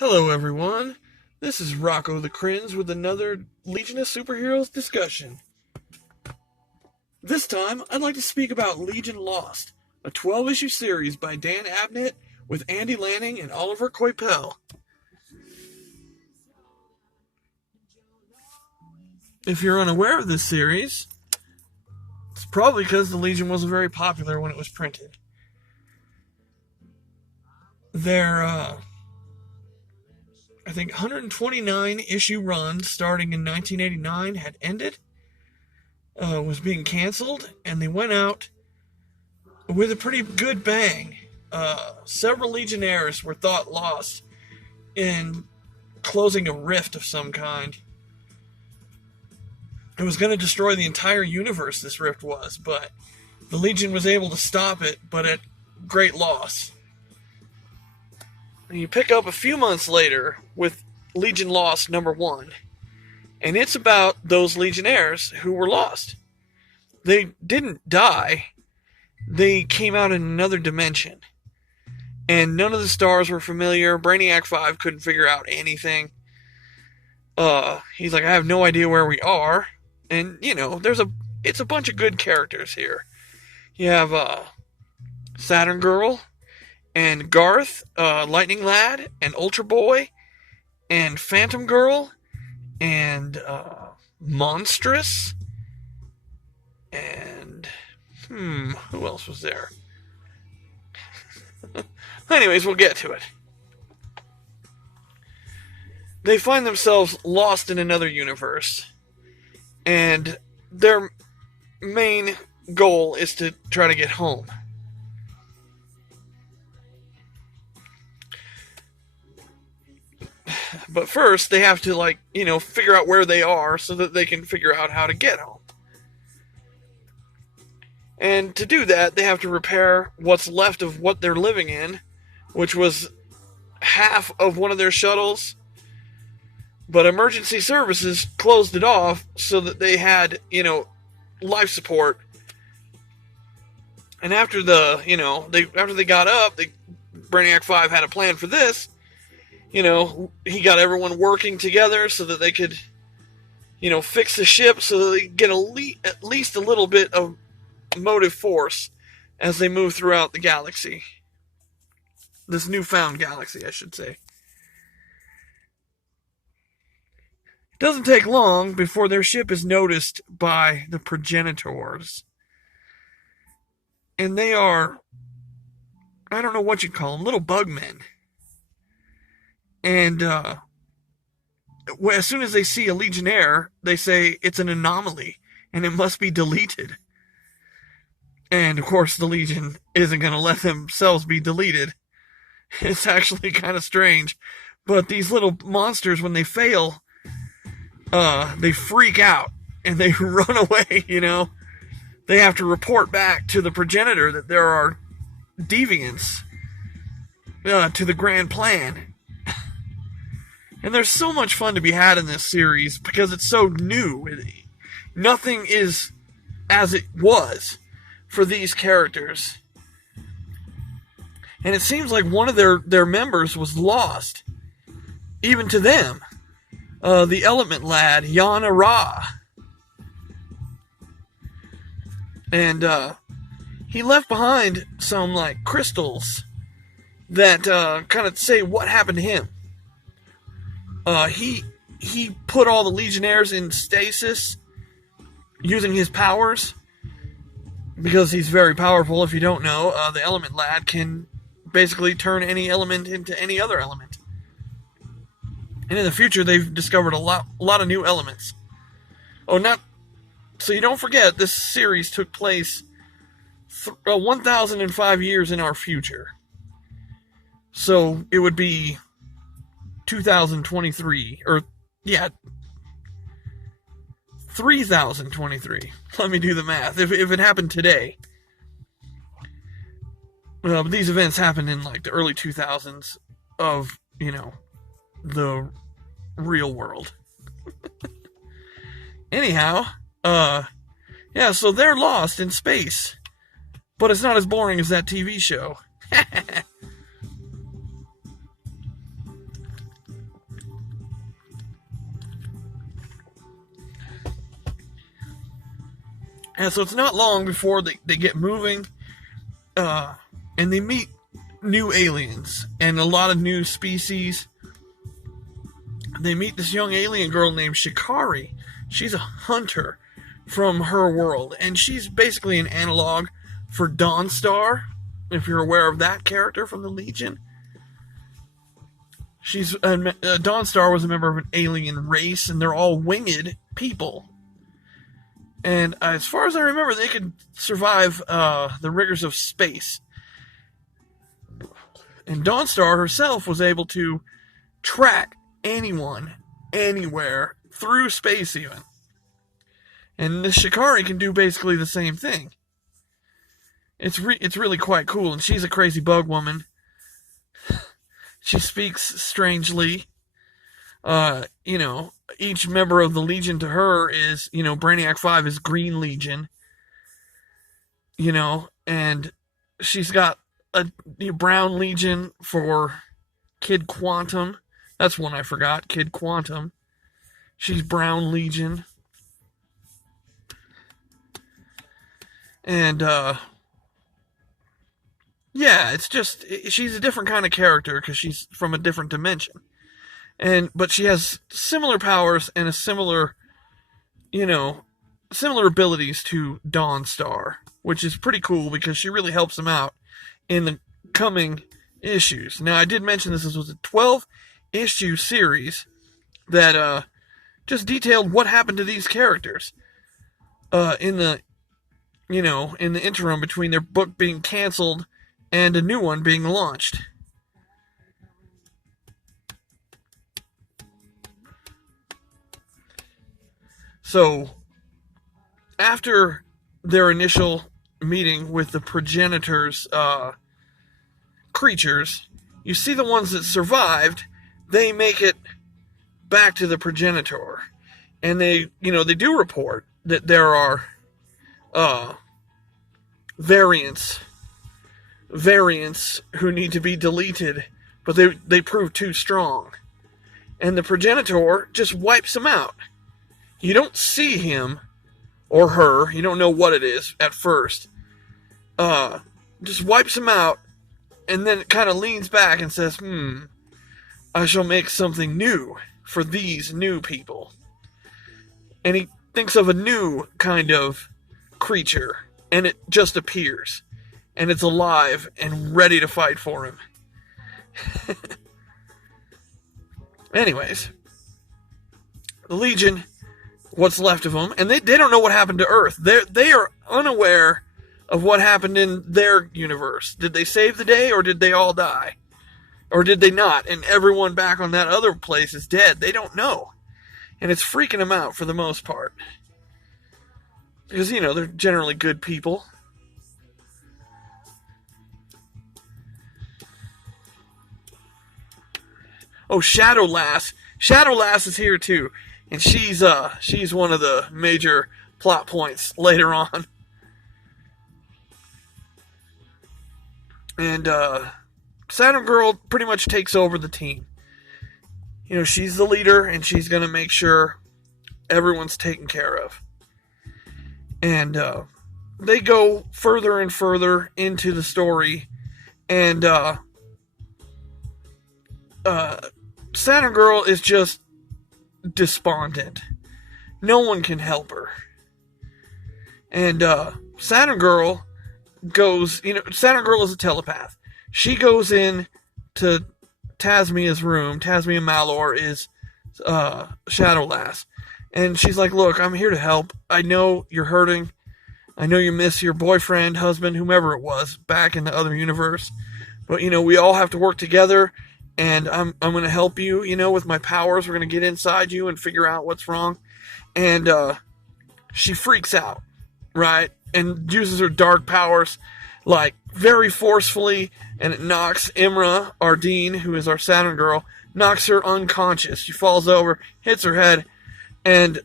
Hello, everyone. This is Rocco the Crins with another Legion of Superheroes discussion. This time, I'd like to speak about Legion Lost, a 12-issue series by Dan Abnett with Andy Lanning and Oliver Coipel. If you're unaware of this series, it's probably because the Legion wasn't very popular when it was printed. Their, I think 129 issue run starting in 1989 had ended, was being canceled, and they went out with a pretty good bang. Several Legionnaires were thought lost in closing a rift of some kind. It was going to destroy the entire universe, this rift was, but the Legion was able to stop it, but at great loss. And you pick up a few months later with Legion Lost #1, and it's about those Legionnaires who were lost. They didn't die. They came out in another dimension. And none of the stars were familiar. Brainiac 5 couldn't figure out anything. He's like, I have no idea where we are. And, you know, it's a bunch of good characters here. You have Saturn Girl, and Garth, Lightning Lad, and Ultra Boy, and Phantom Girl, and Monstrous, and who else was there? Anyways, we'll get to it. They find themselves lost in another universe, and their main goal is to try to get home. But first, they have to, figure out where they are so that they can figure out how to get home. And to do that, they have to repair what's left of what they're living in, which was half of one of their shuttles. But emergency services closed it off so that they had, life support. And after they got up, Brainiac 5 had a plan for this. He got everyone working together so that they could, fix the ship so that they could get at least a little bit of motive force as they move throughout the galaxy. This newfound galaxy, I should say. It doesn't take long before their ship is noticed by the progenitors. And they are, I don't know what you'd call them, little bug men. And as soon as they see a Legionnaire, they say it's an anomaly and it must be deleted. And of course, the Legion isn't going to let themselves be deleted. It's actually kind of strange. But these little monsters, when they fail, they freak out and they run away, They have to report back to the progenitor that there are deviants to the grand plan. And there's so much fun to be had in this series because it's so new. Nothing is as it was for these characters. And it seems like one of their members was lost. Even to them. The Element Lad, Yana Ra. And he left behind some crystals that kind of say what happened to him. He put all the Legionnaires in stasis using his powers because he's very powerful. If you don't know, the Element Lad can basically turn any element into any other element. And in the future, they've discovered a lot of new elements. So you don't forget, this series took place 1,005 years in our future. So it would be 2023, 3023. Let me do the math. If it happened today. But these events happened in the early 2000s of, the real world. Anyhow, so they're lost in space. But it's not as boring as that TV show. And so it's not long before they get moving, and they meet new aliens and a lot of new species. They meet this young alien girl named Shikari. She's a hunter from her world, and she's basically an analog for Dawnstar, if you're aware of that character from the Legion. Dawnstar was a member of an alien race, and they're all winged people. And as far as I remember, they could survive the rigors of space. And Dawnstar herself was able to track anyone, anywhere, through space even. And the Shikari can do basically the same thing. It's really quite cool, and she's a crazy bug woman. She speaks strangely. Each member of the Legion to her is, Brainiac 5 is Green Legion. And she's got a Brown Legion for Kid Quantum. That's one I forgot, Kid Quantum. She's Brown Legion. And, it's just, she's a different kind of character because she's from a different dimension. But she has similar powers and similar abilities to Dawnstar, which is pretty cool because she really helps him out in the coming issues. Now, I did mention this was a 12-issue series that just detailed what happened to these characters in the interim between their book being canceled and a new one being launched. So, after their initial meeting with the progenitors' creatures, you see the ones that survived, they make it back to the progenitor. And they do report that there are variants who need to be deleted, but they prove too strong. And the progenitor just wipes them out. You don't see him or her, you don't know what it is at first. Just wipes them out, and then it kind of leans back and says, I shall make something new for these new people. And he thinks of a new kind of creature, and it just appears. And it's alive and ready to fight for him. Anyways, the Legion, what's left of them, and they don't know what happened to Earth. They are unaware of what happened in their universe. Did they save the day, or did they all die? Or did they not? And everyone back on that other place is dead. They don't know. And it's freaking them out for the most part. Because, they're generally good people. Oh, Shadow Lass. Shadow Lass is here too. And she's one of the major plot points later on. And Saturn Girl pretty much takes over the team. She's the leader, and she's going to make sure everyone's taken care of. And they go further and further into the story, and Saturn Girl is just despondent. No one can help her. And Saturn Girl goes, Saturn Girl is a telepath. She goes in to Tasmia's room. Tasmia Malor is Shadow Lass. And she's like, look, I'm here to help. I know you're hurting. I know you miss your boyfriend, husband, whomever it was, back in the other universe. But, we all have to work together. And I'm going to help you, with my powers. We're going to get inside you and figure out what's wrong. And she freaks out, right? And uses her dark powers, very forcefully. And it knocks Imra Ardeen, who is our Saturn Girl, knocks her unconscious. She falls over, hits her head, and,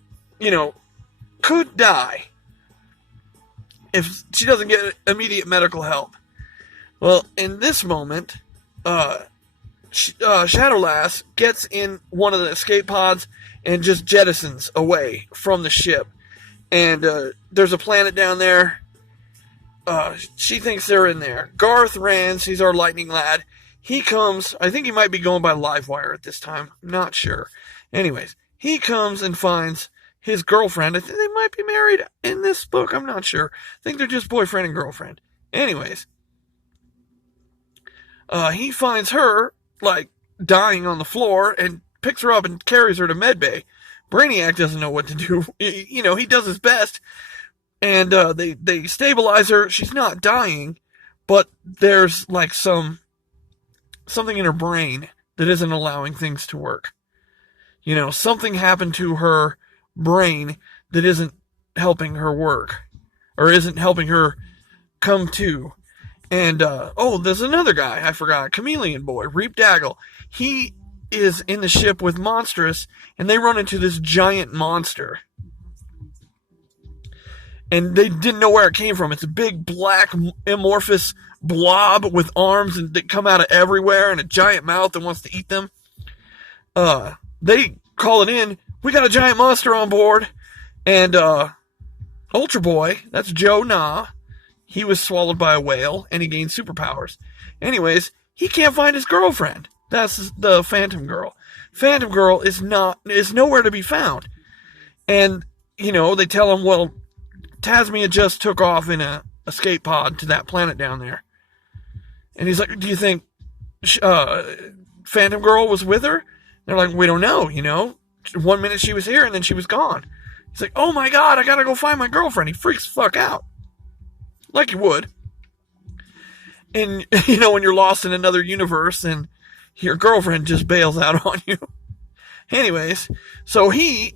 could die if she doesn't get immediate medical help. Well, in this moment, Shadow Lass gets in one of the escape pods and just jettisons away from the ship. And there's a planet down there. She thinks they're in there. Garth Rands, he's our lightning lad. He comes, I think he might be going by Livewire at this time. I'm not sure. Anyways, he comes and finds his girlfriend. I think they might be married in this book. I'm not sure. I think they're just boyfriend and girlfriend. Anyways, he finds her, like, dying on the floor and picks her up and carries her to medbay. Brainiac doesn't know what to do. You know, he does his best. And they stabilize her. She's not dying, but there's, like, something in her brain that isn't allowing things to work. You know, something happened to her brain that isn't helping her work, or isn't helping her come to. And, there's another guy, I forgot, Chameleon Boy, Reap Daggle. He is in the ship with Monstrous, and they run into this giant monster. And they didn't know where it came from. It's a big, black, amorphous blob with arms that come out of everywhere and a giant mouth that wants to eat them. They call it in. We got a giant monster on board. And Ultra Boy, that's Joe Na, he was swallowed by a whale, and he gained superpowers. Anyways, he can't find his girlfriend. That's the Phantom Girl. Phantom Girl is nowhere to be found. And, you know, they tell him, well, Tasmia just took off in a escape pod to that planet down there. And he's like, do you think Phantom Girl was with her? They're like, we don't know, you know. 1 minute she was here, and then she was gone. He's like, oh my god, I gotta go find my girlfriend. He freaks the fuck out. Like you would. And, you know, when you're lost in another universe and your girlfriend just bails out on you. Anyways, so he's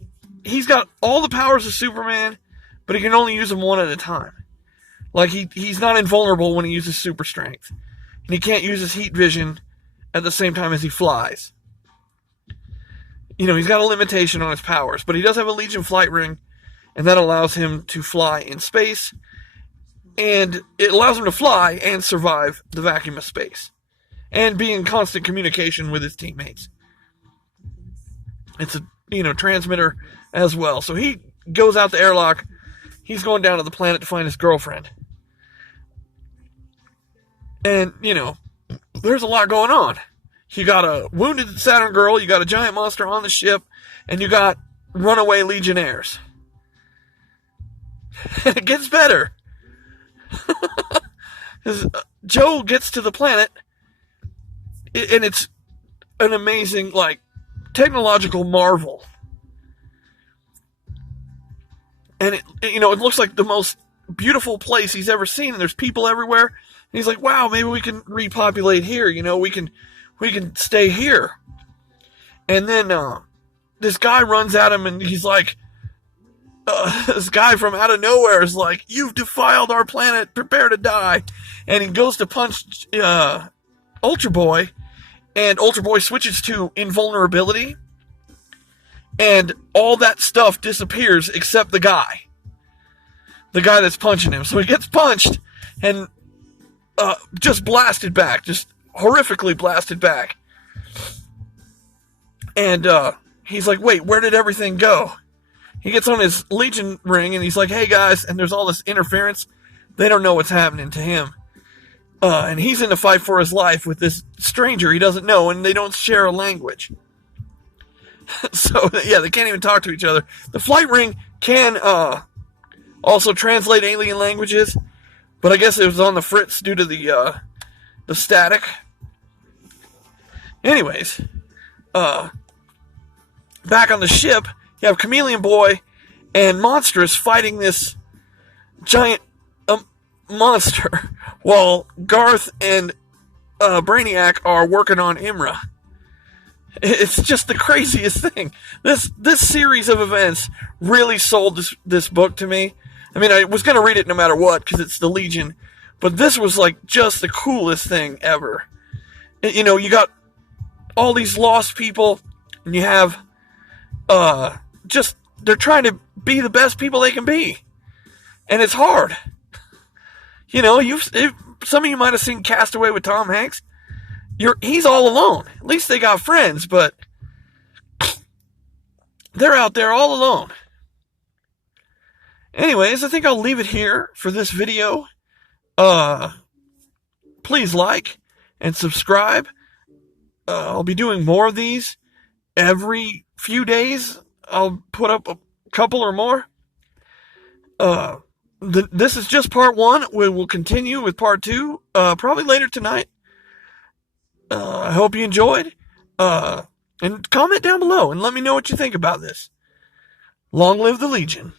got all the powers of Superman, but he can only use them one at a time. Like, he's not invulnerable when he uses super strength. And he can't use his heat vision at the same time as he flies. You know, he's got a limitation on his powers, but he does have a Legion flight ring, and that allows him to fly in space, and it allows him to fly and survive the vacuum of space, and be in constant communication with his teammates. It's a, you know, transmitter as well. So he goes out the airlock. He's going down to the planet to find his girlfriend. And, you know, there's a lot going on. You got a wounded Saturn Girl, you got a giant monster on the ship, and you got runaway Legionnaires. And it gets better. Joe gets to the planet, and it's an amazing, like, technological marvel. And it looks like the most beautiful place he's ever seen, and there's people everywhere. And he's like, wow, maybe we can repopulate here, you know, we can stay here. And then this guy runs at him, and he's like, this guy from out of nowhere is like, you've defiled our planet, prepare to die. And he goes to punch Ultra Boy, and Ultra Boy switches to invulnerability, and all that stuff disappears except the guy that's punching him. So he gets punched and just blasted back, just horrifically blasted back. And he's like, wait, where did everything go? He gets on his Legion ring, and he's like, hey guys, and there's all this interference. They don't know what's happening to him. And he's in a fight for his life with this stranger he doesn't know, and they don't share a language. So, yeah, they can't even talk to each other. The flight ring can also translate alien languages, but I guess it was on the fritz due to the static. Anyways, back on the ship, you have Chameleon Boy and Monstrous fighting this giant monster, while Garth and Brainiac are working on Imra. It's just the craziest thing. This series of events really sold this book to me. I mean, I was going to read it no matter what, because it's the Legion, but this was like just the coolest thing ever. You know, you got all these lost people, and you have they're trying to be the best people they can be, and it's hard. You know, some of you might have seen Castaway with Tom Hanks. He's all alone. At least they got friends, but they're out there all alone. Anyways, I think I'll leave it here for this video. Please like and subscribe. I'll be doing more of these every few days. I'll put up a couple or more. This is just part 1. We will continue with part 2, probably later tonight. I hope you enjoyed. And comment down below and let me know what you think about this. Long live the Legion.